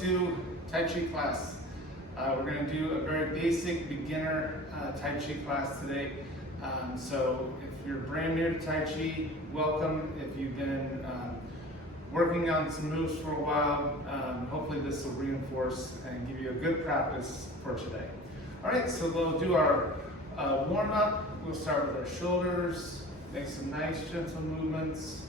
to Tai Chi class. We're going to do a very basic beginner Tai Chi class today. So if you're brand new to Tai Chi, welcome. If you've been working on some moves for a while, hopefully this will reinforce and give you a good practice for today. All right, so we'll do our warm-up. We'll start with our shoulders, make some nice gentle movements.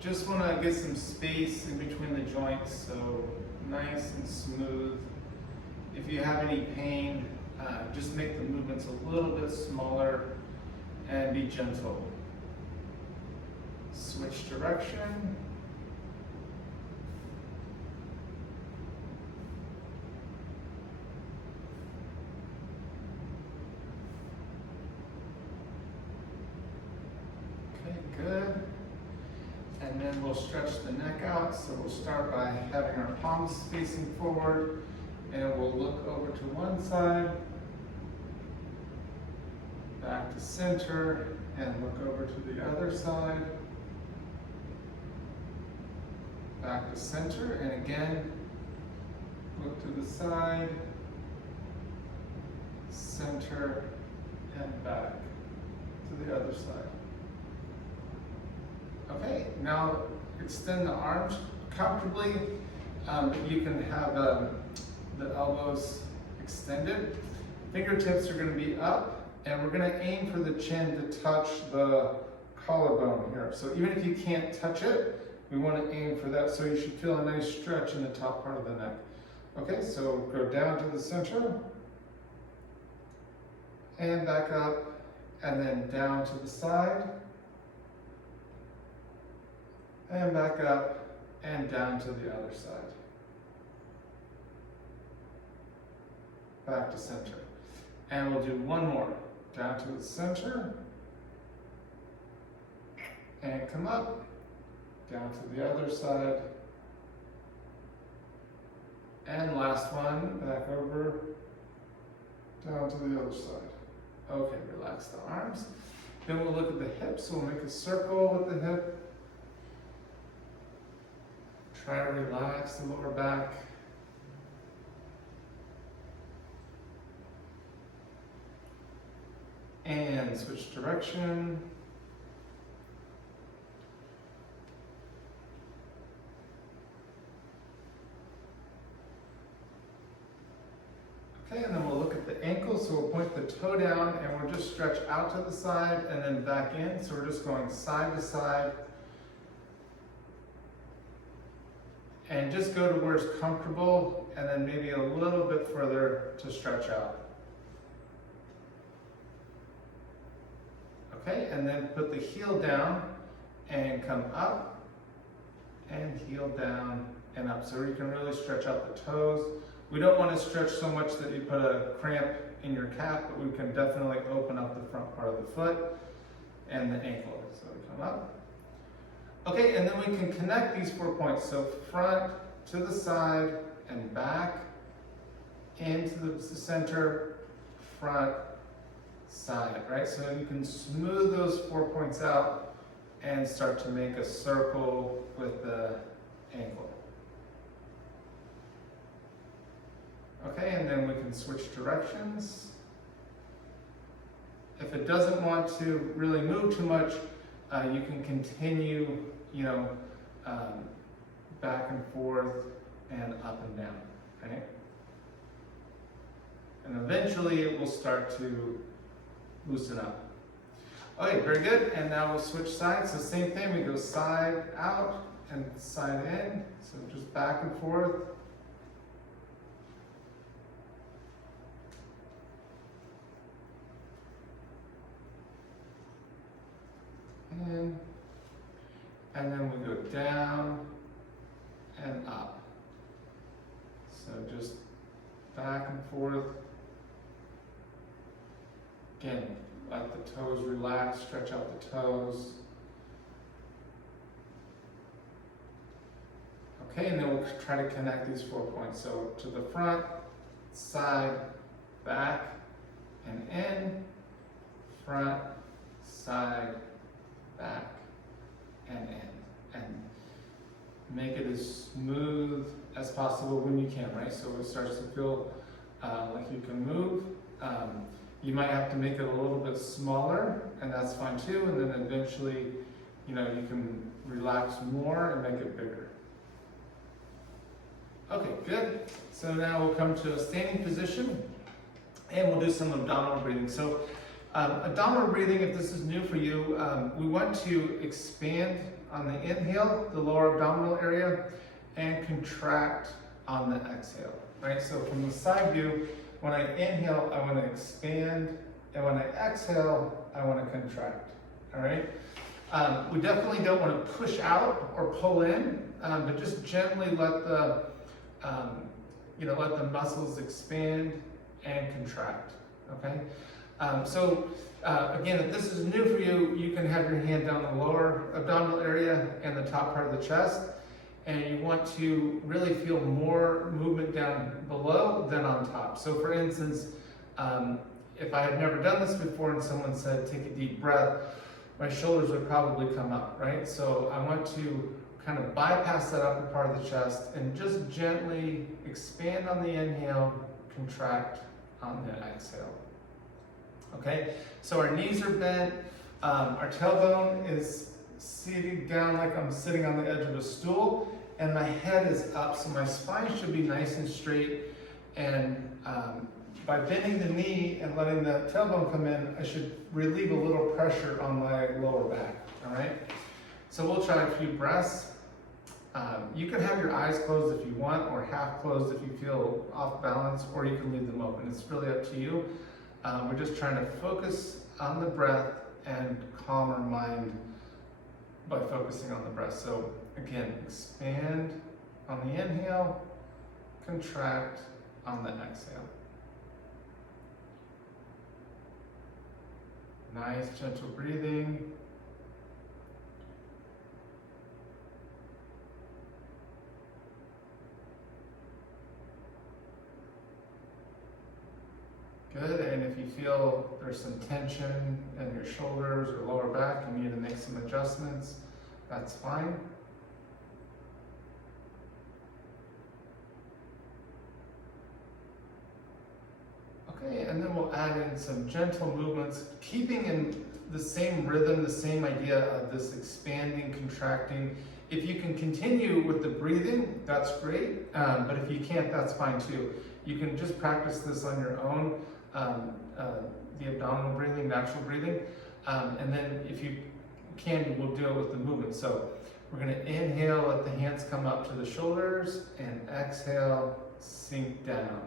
Just want to get some space in between the joints, so nice and smooth. If you have any pain, just make the movements a little bit smaller and be gentle. Switch direction. Okay, good. And then we'll stretch the neck out. So we'll start by having our palms facing forward, and we'll look over to one side, back to center, and look over to the other side, back to center, and again, look to the side, center, and back to the other side. Okay, now extend the arms comfortably. You can have the elbows extended. Fingertips are going to be up, and we're going to aim for the chin to touch the collarbone here. So even if you can't touch it, we want to aim for that, so you should feel a nice stretch in the top part of the neck. Okay, so go down to the center, and back up, and then down to the side, and back up, and down to the other side. Back to center. And we'll do one more. Down to the center, and come up, down to the other side, and last one, back over, down to the other side. Okay, relax the arms. Then we'll look at the hips. We'll make a circle with the hip. Try to relax the lower back. And switch direction. Okay, and then we'll look at the ankles. So we'll point the toe down, and we'll just stretch out to the side and then back in. So we're just going side to side. And just go to where it's comfortable, and then maybe a little bit further to stretch out. Okay, and then put the heel down and come up and heel down and up. So you can really stretch out the toes. We don't want to stretch so much that you put a cramp in your calf, but we can definitely open up the front part of the foot and the ankle. So we come up. Okay, and then we can connect these 4 points. So front to the side and back into the center, front, side, right? So you can smooth those 4 points out and start to make a circle with the ankle. Okay, and then we can switch directions. If it doesn't want to really move too much, you can continue, back and forth and up and down, right? And eventually it will start to loosen up. Okay, very good. And now we'll switch sides. So same thing, we go side out and side in. So just back and forth. And then we go down and up. So just back and forth. Again, let the toes relax, stretch out the toes. Okay, and then we'll try to connect these 4 points. So to the front, side, back, and in, front, side, back, and in. And make it as smooth as possible when you can, right? So it starts to feel like you can move. You might have to make it a little bit smaller, and that's fine too. And then eventually, you can relax more and make it bigger. Okay, good. So now we'll come to a standing position, and we'll do some abdominal breathing. So abdominal breathing, if this is new for you, we want to expand on the inhale, the lower abdominal area, and contract on the exhale, right? So from the side view, when I inhale, I want to expand, and when I exhale, I want to contract, all right? We definitely don't want to push out or pull in, but just gently let the let the muscles expand and contract, okay? Again, if this is new for you, you can have your hand down the lower abdominal area and the top part of the chest, and you want to really feel more movement down below than on top. So for instance, if I had never done this before and someone said, take a deep breath, my shoulders would probably come up, right? So I want to kind of bypass that upper part of the chest and just gently expand on the inhale, contract on the exhale. Okay, so our knees are bent, our tailbone is seated down like I'm sitting on the edge of a stool, and my head is up, so my spine should be nice and straight. And by bending the knee and letting the tailbone come in, I should relieve a little pressure on my lower back, all right? So we'll try a few breaths. You can have your eyes closed if you want, or half closed if you feel off balance, or you can leave them open. It's really up to you. We're just trying to focus on the breath and calm our mind by focusing on the breath. So again, expand on the inhale, contract on the exhale. Nice, gentle breathing. Good, and if you feel there's some tension in your shoulders or lower back, you need to make some adjustments, that's fine. Okay, and then we'll add in some gentle movements, keeping in the same rhythm, the same idea of this expanding, contracting. If you can continue with the breathing, that's great, but if you can't, that's fine too. You can just practice this on your own, the abdominal breathing, natural breathing, and then if you can, we'll do it with the movement. So we're going to inhale, let the hands come up to the shoulders, and exhale, sink down,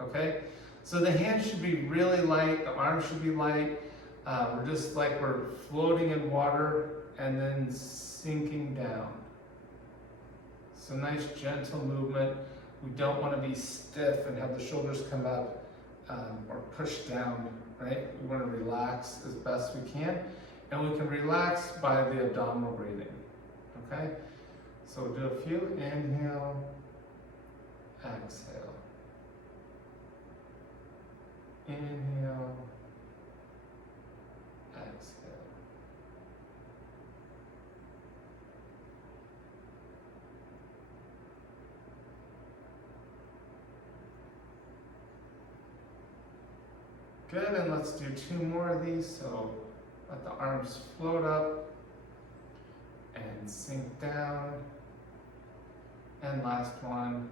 okay? So the hands should be really light, the arms should be light. We're just like we're floating in water and then sinking down. So nice gentle movement. We don't want to be stiff and have the shoulders come up or push down, right? We want to relax as best we can. And we can relax by the abdominal breathing, okay? So we'll do a few. Inhale, exhale. Inhale, exhale. Good, and let's do 2 more of these. So let the arms float up and sink down. And last one,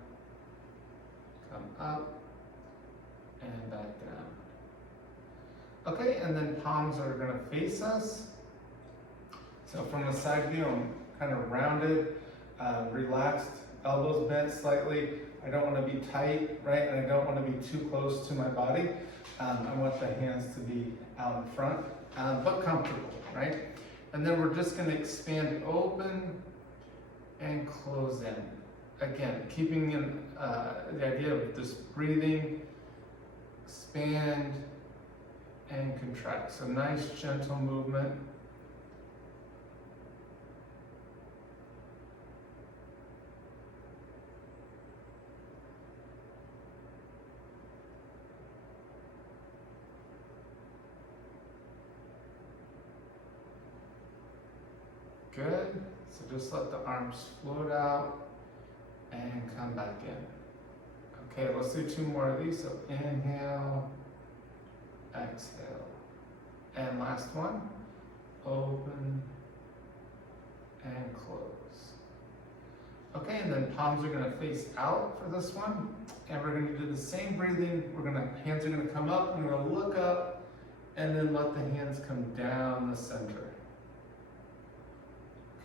come up and back down. Okay, and then palms are going to face us. So from the side view, I'm kind of rounded, relaxed, elbows bent slightly. I don't want to be tight, right? And I don't want to be too close to my body. I want the hands to be out in front, but comfortable, right? And then we're just going to expand open and close in. Again, keeping in the idea of this breathing, expand and contract. So nice gentle movement. Good. So just let the arms float out and come back in. Okay, let's do 2 more of these. So inhale, exhale. And last one, open and close. Okay, and then palms are gonna face out for this one. And we're gonna do the same breathing. Hands are gonna come up, we're gonna look up, and then let the hands come down the center.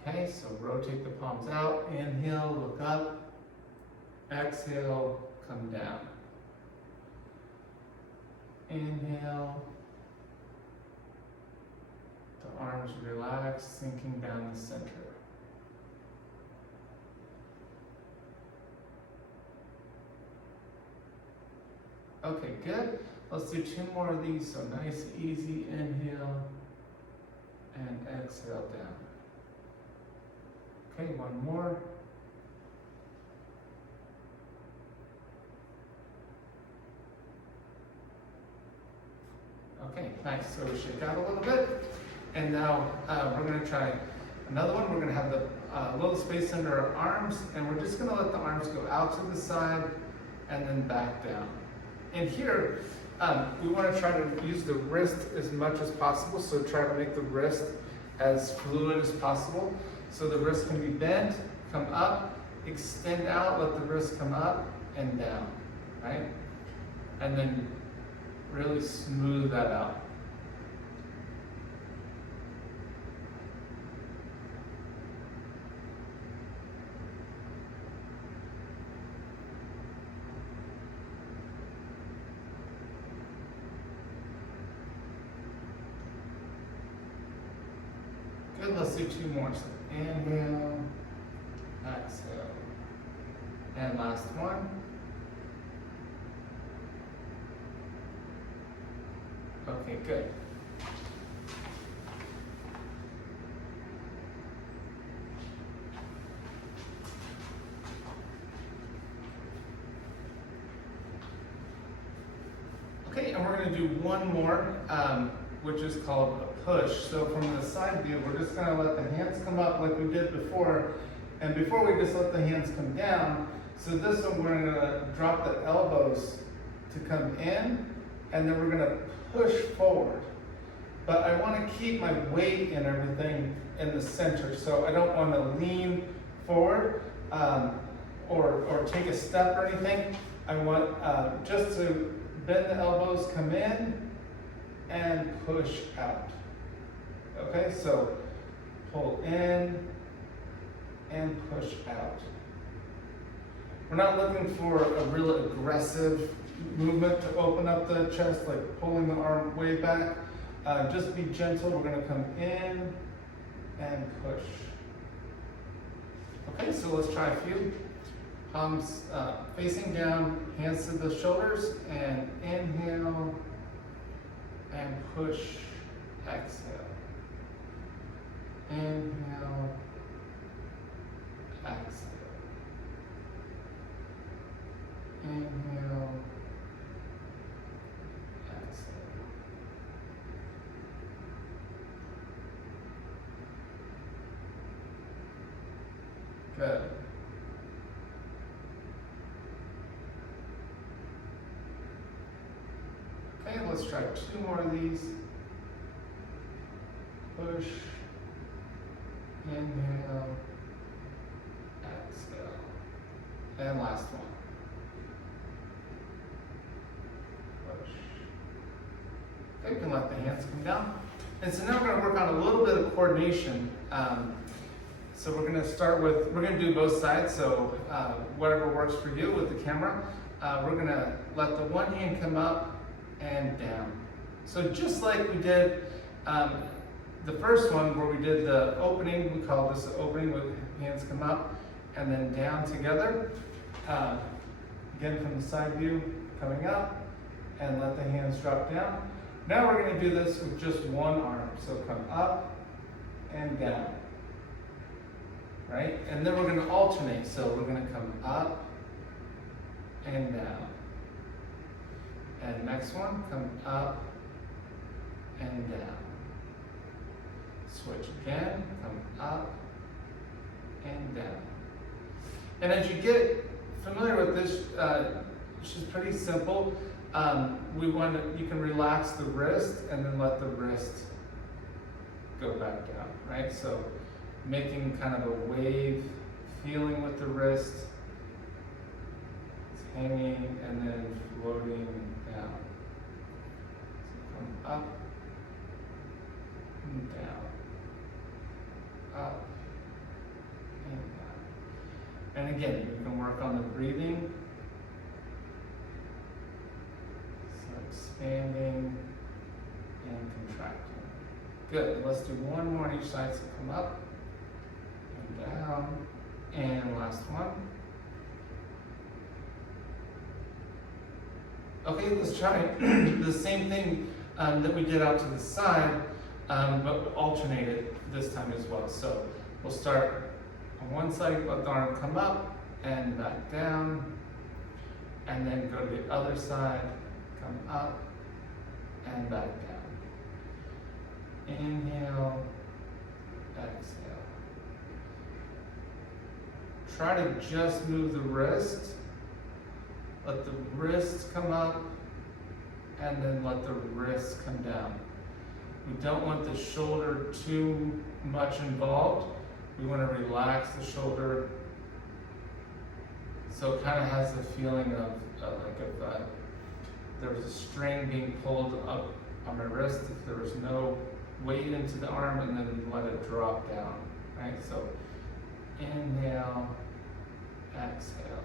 Okay, so rotate the palms out, inhale, look up, exhale, come down. Inhale, the arms relax, sinking down the center. Okay, good. Let's do 2 more of these. So nice, easy inhale and exhale down. Okay, 1 more. Okay, nice. So we shake out a little bit. And now we're going to try another one. We're going to have the little space under our arms, and we're just going to let the arms go out to the side and then back down. And here, we want to try to use the wrist as much as possible, so try to make the wrist as fluid as possible. So the wrist can be bent, come up, extend out, let the wrist come up and down, right? And then really smooth that out. Good, let's do 2 more. So inhale, exhale. And last one. Okay, good. Okay, and we're going to do 1 more, which is called a push. So from the side view, we're just going to let the hands come up like we did before. And before we just let the hands come down. So this one, we're going to drop the elbows to come in, and then we're going to push forward. But I want to keep my weight and everything in the center. So I don't want to lean forward or take a step or anything. I want just to bend the elbows, come in, and push out. Okay, so pull in and push out. We're not looking for a real aggressive movement to open up the chest, like pulling the arm way back. Just be gentle. We're going to come in and push. Okay, so let's try a few. Palms facing down, hands to the shoulders, and inhale and push, exhale. Inhale, exhale. Inhale, exhale. Good. Okay, let's try 2 more of these. Push, inhale, exhale. And last one. Push. Okay, you can let the hands come down. And so now we're going to work on a little bit of coordination. So we're going to start with, we're going to do both sides, so whatever works for you with the camera. We're going to let the one hand come up and down. So just like we did the first one where we did the opening, we call this the opening with hands come up and then down together. Again from the side view, coming up and let the hands drop down. Now we're going to do this with just one arm. So come up and down. Right? And then we're going to alternate. So we're going to come up and down. And next one, come up and down. Switch again, come up and down. And as you get familiar with this, which is pretty simple, you can relax the wrist and then let the wrist go back down, right? So making kind of a wave feeling with the wrist. It's hanging and then floating down. So come up and down, up and down. And again, you can work on the breathing. So expanding and contracting. Good, let's do one more on each side. So come up and down, and last one. Okay, let's try the same thing that we did out to the side, but alternate it this time as well. So we'll start on one side, let the arm come up and back down, and then go to the other side, come up and back down. Inhale, exhale. Try to just move the wrist. Let the wrist come up and then let the wrist come down. We don't want the shoulder too much involved. We want to relax the shoulder so it kind of has the feeling of there was a string being pulled up on my wrist, if there was no weight into the arm, and then let it drop down, right? So inhale, exhale.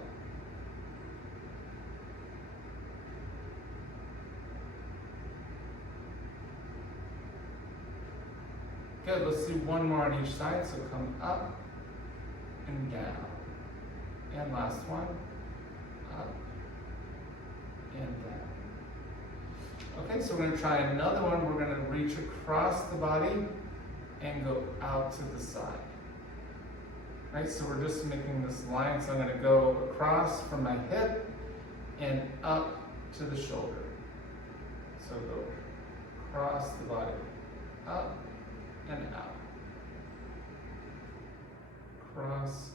Good, let's do one more on each side. So come up and down. And last one, up and down. Okay, so we're gonna try another one. We're gonna reach across the body and go out to the side. Right, so we're just making this line. So I'm gonna go across from my hip and up to the shoulder. So go across the body, up and out. Cross,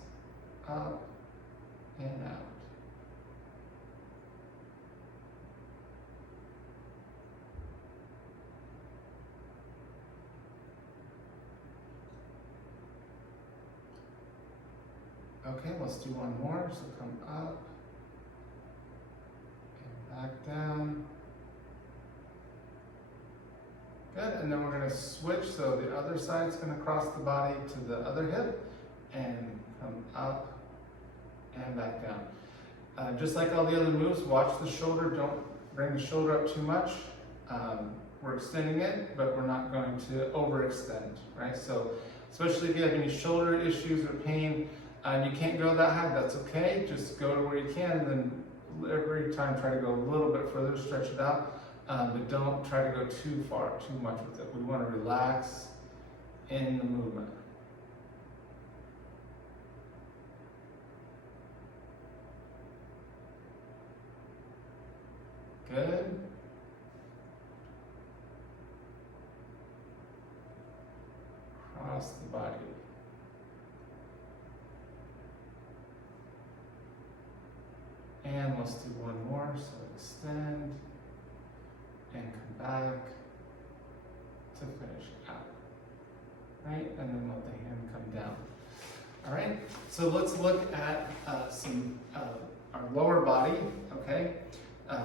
up and out. Okay, let's do one more. So come up and back down. Good, and then we're going to switch. So the other side's going to cross the body to the other hip and come up and back down. Just like all the other moves, watch the shoulder. Don't bring the shoulder up too much. We're extending it, but we're not going to overextend, right? So especially if you have any shoulder issues or pain, and you can't go that high, that's okay. Just go to where you can, and then every time try to go a little bit further, stretch it out. But don't try to go too far, too much with it. We want to relax in the movement. Good. Cross the body. And let's do one more. So extend and come back to finish out. Right? And then let the hand come down. All right? So let's look at our lower body, okay?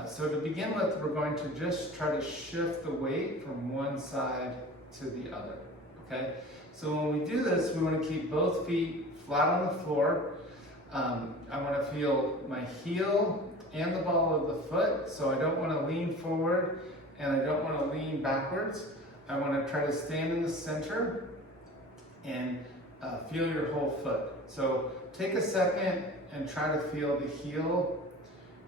So to begin with, we're going to just try to shift the weight from one side to the other, okay? So when we do this, we want to keep both feet flat on the floor. I want to feel my heel and the ball of the foot, so I don't want to lean forward and I don't want to lean backwards. I want to try to stand in the center and feel your whole foot. So take a second and try to feel the heel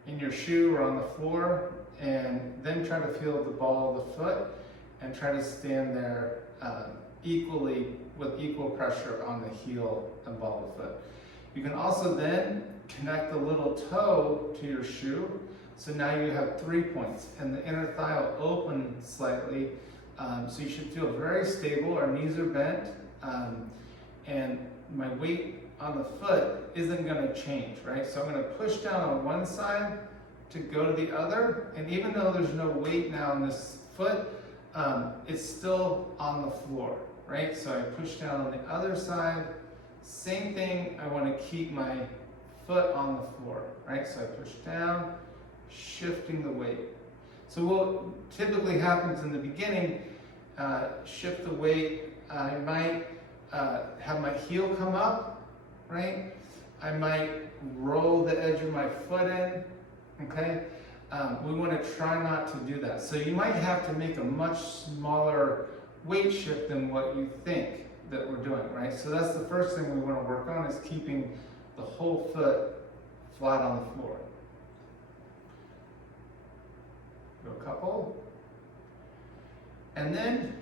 in your shoe or on the floor, and then try to feel the ball of the foot and try to stand there equally with equal pressure on the heel and ball of the foot. You can also then connect the little toe to your shoe. So now you have 3 points, and the inner thigh will open slightly So you should feel very stable. Our knees are bent, and my weight on the foot isn't going to change, right? So I'm going to push down on one side to go to the other, and even though there's no weight now on this foot, it's still on the floor, right? So I push down on the other side. Same thing, I want to keep my foot on the floor, right? So I push down, shifting the weight. So what typically happens in the beginning, shift the weight, I might have my heel come up, right? I might roll the edge of my foot in, okay? We want to try not to do that. So you might have to make a much smaller weight shift than what you think that we're doing, right? So that's the first thing we want to work on, is keeping the whole foot flat on the floor. Do a couple. And then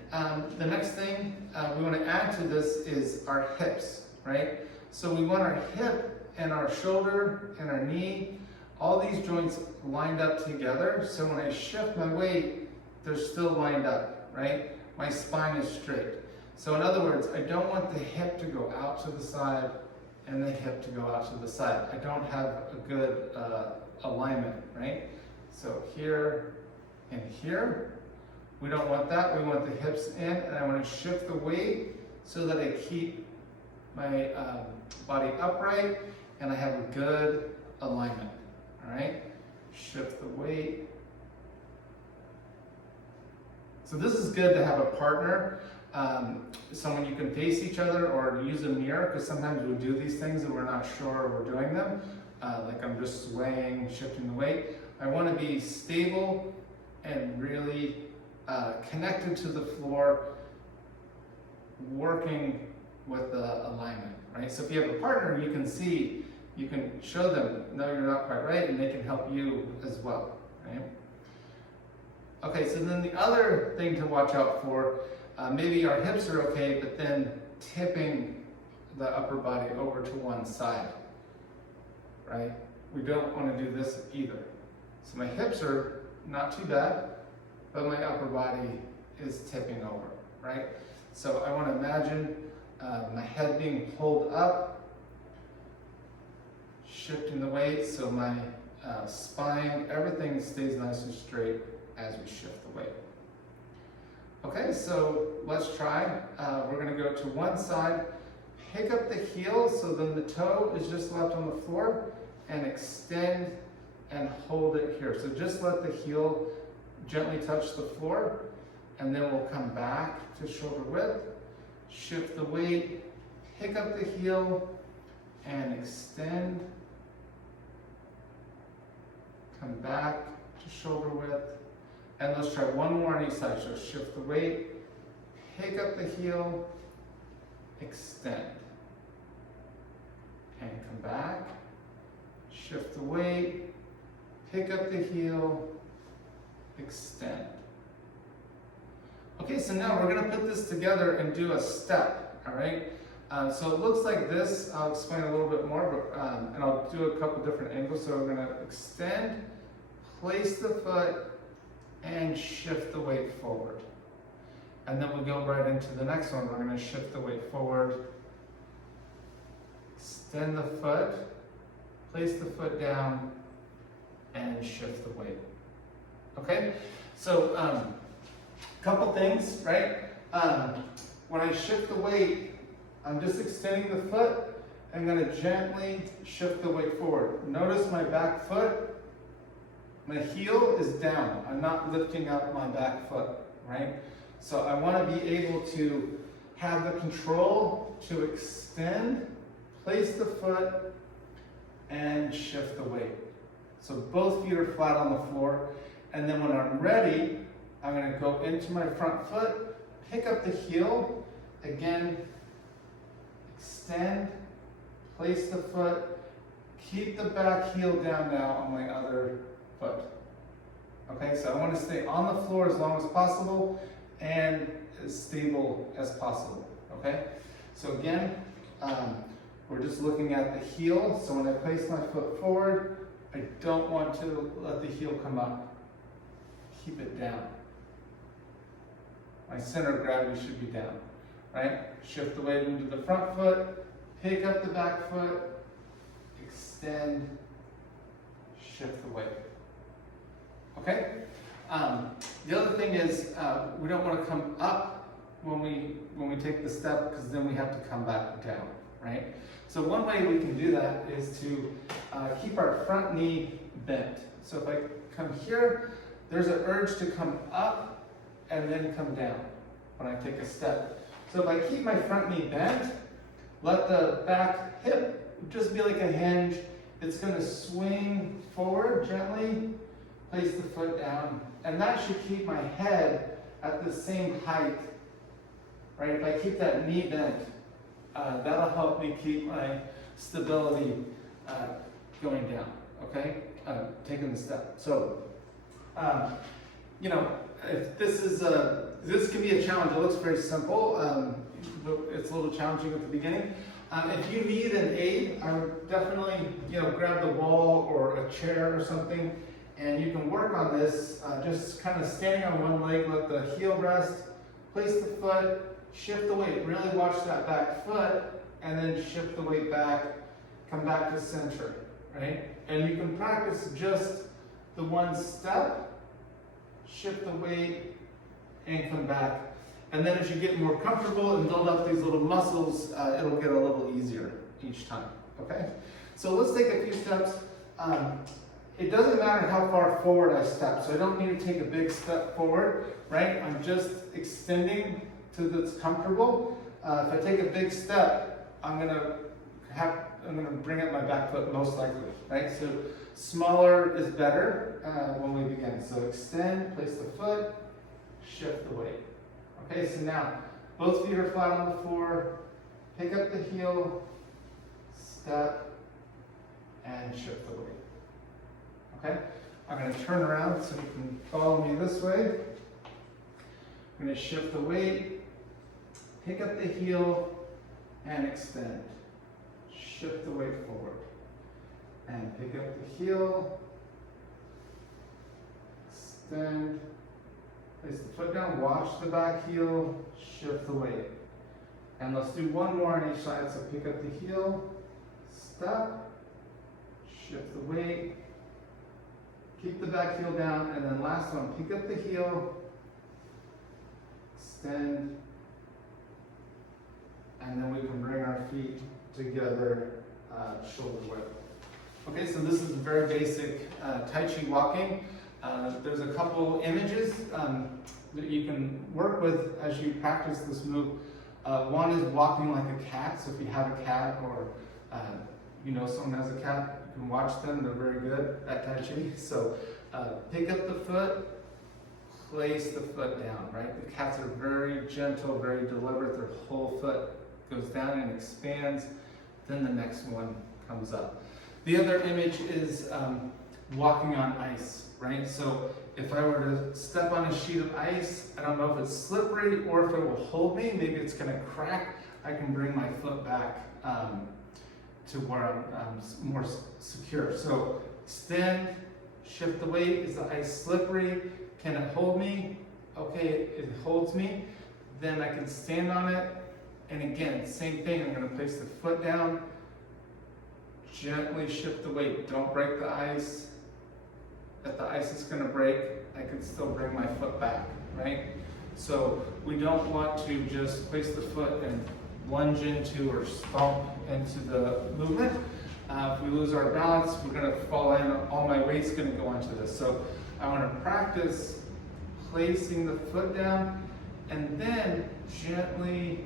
the next thing we want to add to this is our hips, right? So we want our hip and our shoulder and our knee, all these joints lined up together. So when I shift my weight, they're still lined up, right? My spine is straight. So in other words, I don't want the hip to go out to the side and the hip to go out to the side. I don't have a good alignment, right? So here and here, we don't want that. We want the hips in, and I want to shift the weight so that I keep my body upright and I have a good alignment, all right? Shift the weight. So this is good to have a partner, someone you can face each other or use a mirror, because sometimes we do these things and we're not sure we're doing them. Like I'm just swaying, shifting the weight. I want to be stable and really connected to the floor, working with the alignment, right? So if you have a partner, you can see, you can show them, no, you're not quite right, and they can help you as well, right? Okay, so then the other thing to watch out for, maybe our hips are okay, but then tipping the upper body over to one side, right? We don't want to do this either. So my hips are not too bad, but my upper body is tipping over, right? So I want to imagine my head being pulled up, shifting the weight so my spine, everything stays nice and straight as we shift the weight. Okay, so let's try. We're going to go to one side, pick up the heel so then the toe is just left on the floor, and extend and hold it here. So just let the heel gently touch the floor, and then we'll come back to shoulder width, shift the weight, pick up the heel, and extend, come back to shoulder width, and let's try one more on each side. So shift the weight, pick up the heel, extend, and come back, shift the weight, pick up the heel, extend. Okay, so now we're going to put this together and do a step, all right? So it looks like this. I'll explain a little bit more, but, and I'll do a couple different angles. So we're going to extend, place the foot, and shift the weight forward. And then we'll go right into the next one. We're going to shift the weight forward, extend the foot, place the foot down, and shift the weight. Okay? So, couple things, right? When I shift the weight, I'm just extending the foot. I'm going to gently shift the weight forward. Notice my back foot, my heel is down. I'm not lifting up my back foot, right? So I want to be able to have the control to extend, place the foot, and shift the weight. So both feet are flat on the floor. And then when I'm ready, I'm going to go into my front foot, pick up the heel, again, extend, place the foot, keep the back heel down now on my other foot. Okay, so I want to stay on the floor as long as possible and as stable as possible. Okay, so again, we're just looking at the heel. So when I place my foot forward, I don't want to let the heel come up. Keep it down. my center of gravity should be down, right? Shift the weight into the front foot, pick up the back foot, extend, shift the weight. Okay? The other thing is we don't want to come up when we take the step, because then we have to come back down, right? So one way we can do that is to keep our front knee bent. So if I come here, there's an urge to come up and then come down when I take a step. So if I keep my front knee bent, let the back hip just be like a hinge. It's going to swing forward gently, place the foot down, and that should keep my head at the same height, right? If I keep that knee bent, that'll help me keep my stability going down, okay? Taking the step. So, you know, if this can be a challenge. It looks very simple, but it's a little challenging at the beginning. If you need an aid, I would definitely, grab the wall or a chair or something, and you can work on this, just kind of standing on one leg, let the heel rest, place the foot, shift the weight, really watch that back foot, and then shift the weight back, come back to center, right? And you can practice just the one step, shift the weight, and come back. And then as you get more comfortable and build up these little muscles, it'll get a little easier each time, okay? So let's take a few steps. It doesn't matter how far forward I step, so I don't need to take a big step forward, right? I'm just extending till it's comfortable. If I take a big step, I'm gonna bring up my back foot most likely, right? So smaller is better when we begin. So extend, place the foot, shift the weight. Okay, so now both feet are flat on the floor. Pick up the heel, step, and shift the weight. Okay, I'm going to turn around so you can follow me this way. I'm going to shift the weight, pick up the heel, and extend. Shift the weight forward. And pick up the heel, extend, place the foot down, watch the back heel, shift the weight. And let's do one more on each side. So pick up the heel, step, shift the weight, keep the back heel down, and then last one, pick up the heel, extend, and then we can bring our feet together, shoulder width. Okay, so this is very basic Tai Chi walking. There's a couple images that you can work with as you practice this move. One is walking like a cat. So if you have a cat or someone has a cat, you can watch them. They're very good at Tai Chi. So pick up the foot, place the foot down, right? The cats are very gentle, very deliberate. Their whole foot goes down and expands. Then the next one comes up. The other image is walking on ice, right? So if I were to step on a sheet of ice, I don't know if it's slippery or if it will hold me. Maybe it's going to crack. I can bring my foot back to where I'm more secure. So extend, shift the weight. Is the ice slippery? Can it hold me? Okay, it holds me. Then I can stand on it. And again, same thing. I'm going to place the foot down, gently shift the weight. Don't break the ice. If the ice is going to break, I can still bring my foot back, right? So we don't want to just place the foot and lunge into or stomp into the movement. If we lose our balance, we're going to fall in. All my weight's going to go onto this. So I want to practice placing the foot down and then gently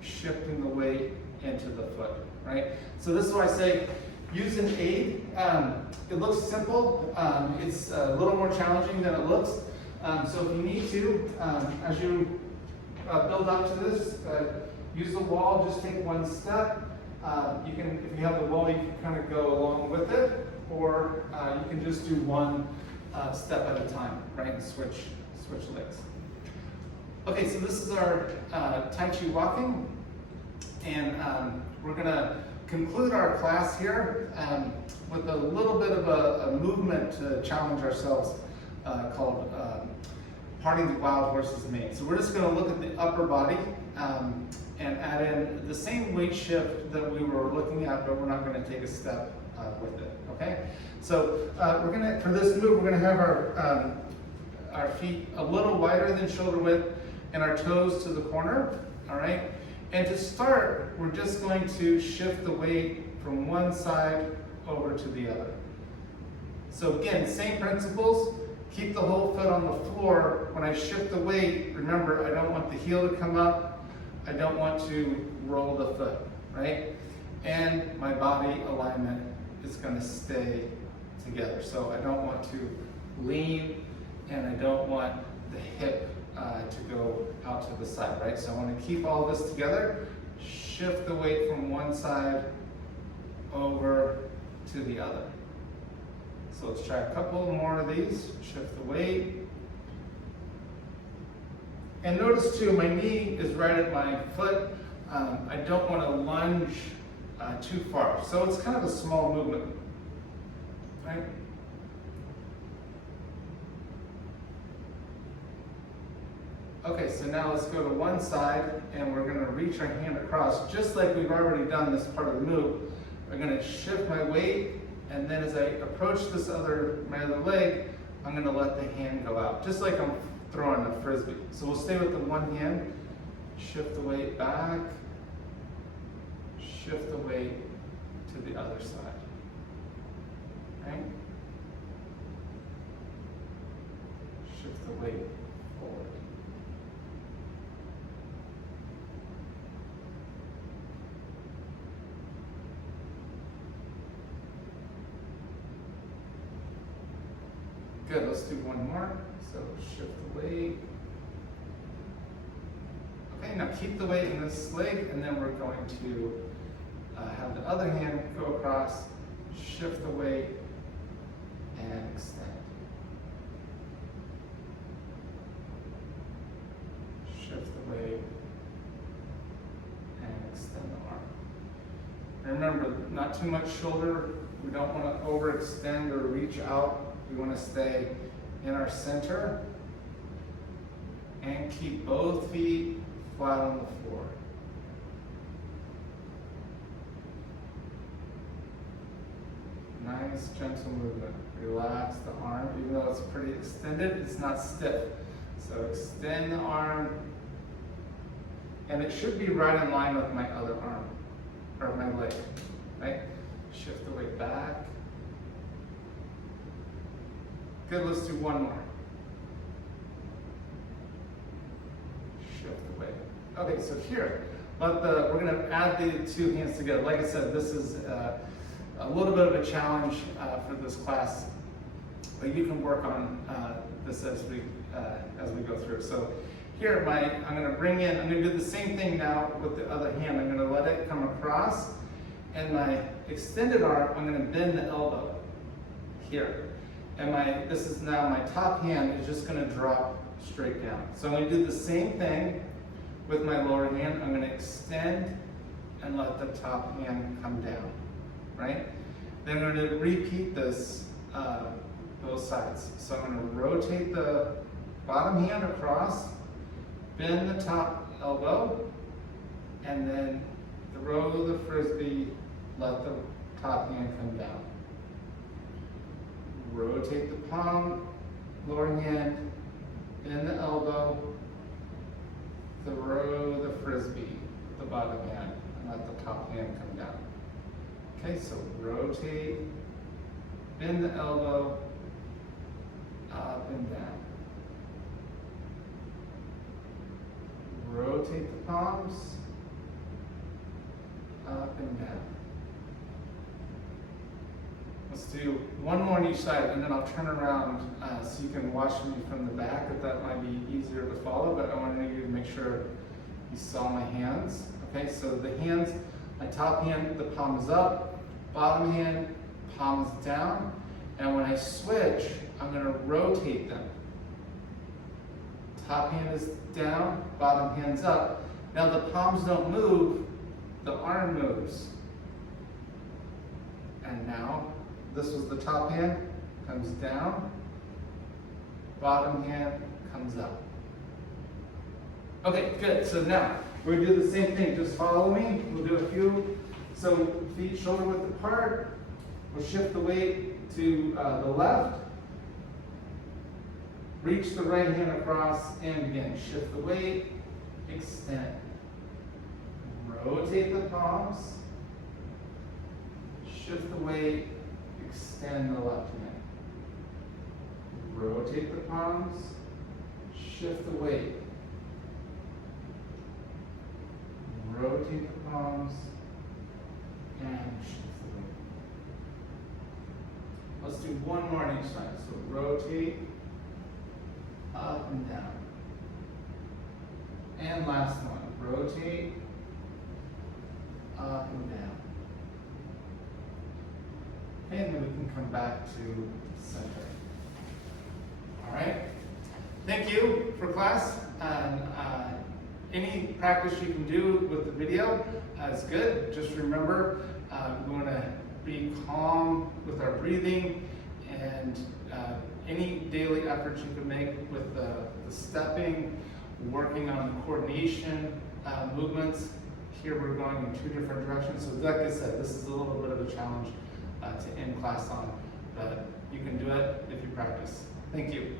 shifting the weight into the foot, right? So this is why I say use an aid. It looks simple. It's a little more challenging than it looks. So if you need to, as you build up to this, use the wall. Just take one step. You can, if you have the wall, you can kind of go along with it, or you can just do one step at a time, right? And switch legs. Okay, so this is our Tai Chi walking, and we're going to conclude our class here with a little bit of a movement to challenge ourselves called parting the wild horse's mane. So we're just going to look at the upper body and add in the same weight shift that we were looking at, but we're not going to take a step with it. Okay. So we're going to, for this move, we're going to have our feet a little wider than shoulder width and our toes to the corner. All right. And to start, we're just going to shift the weight from one side over to the other. So again, same principles. Keep the whole foot on the floor. When I shift the weight, remember, I don't want the heel to come up. I don't want to roll the foot, right? And my body alignment is going to stay together. So I don't want to lean, and I don't want the hip to go out to the side, right? So I want to keep all this together, shift the weight from one side over to the other. So let's try a couple more of these. Shift the weight. And notice too, my knee is right at my foot. I don't want to lunge too far. So it's kind of a small movement, right? Okay, so now let's go to one side and we're going to reach our hand across just like we've already done this part of the move. I'm going to shift my weight, and then as I approach this my other leg, I'm going to let the hand go out, just like I'm throwing a frisbee. So we'll stay with the one hand, shift the weight back, shift the weight to the other side, right? Shift the weight forward. Good, let's do one more. So shift the weight. Okay, now keep the weight in this leg, and then we're going to have the other hand go across, shift the weight, and extend. Shift the weight, and extend the arm. And remember, not too much shoulder. We don't want to overextend or reach out. We want to stay in our center and keep both feet flat on the floor. Nice, gentle movement. Relax the arm, even though it's pretty extended, it's not stiff. So extend the arm, and it should be right in line with my other arm, or my leg, right? Shift the weight back. Good, let's do one more. Shift the weight. Okay, so here, we're gonna add the two hands together. Like I said, this is a little bit of a challenge for this class, but you can work on this as we go through. So here, I'm gonna do the same thing now with the other hand. I'm gonna let it come across, and my extended arm, I'm gonna bend the elbow here. And this is now my top hand is just going to drop straight down. So I'm going to do the same thing with my lower hand. I'm going to extend and let the top hand come down, right? Then I'm going to repeat this both sides. So I'm going to rotate the bottom hand across, bend the top elbow, and then throw the frisbee, let the top hand come down. Rotate the palm, lower hand, bend the elbow, throw the frisbee, the bottom hand, and let the top hand come down. Okay, so rotate, bend the elbow, up and down. Rotate the palms, up and down. Let's do one more on each side, and then I'll turn around so you can watch me from the back, if that might be easier to follow, but I wanted you to make sure you saw my hands. Okay, so the hands, my top hand, the palm is up, bottom hand, palm is down, and when I switch, I'm going to rotate them. Top hand is down, bottom hand's up. Now the palms don't move, the arm moves. And now, this was the top hand, comes down, bottom hand comes up. Okay, good. So now we're gonna do the same thing. Just follow me. We'll do a few. So feet shoulder width apart. We'll shift the weight to the left. Reach the right hand across and again, shift the weight, extend. Rotate the palms. Shift the weight, extend the left hand. Rotate the palms, shift the weight. Rotate the palms, and shift the weight. Let's do one more on each side. So rotate, up and down. And last one, rotate, up and down. And then we can come back to center. All right. Thank you for class. And any practice you can do with the video is good. Just remember, we want to be calm with our breathing, and any daily efforts you can make with the stepping, working on the coordination movements. Here we're going in two different directions. So like I said, this is a little bit of a challenge to end class on, but you can do it if you practice. Thank you.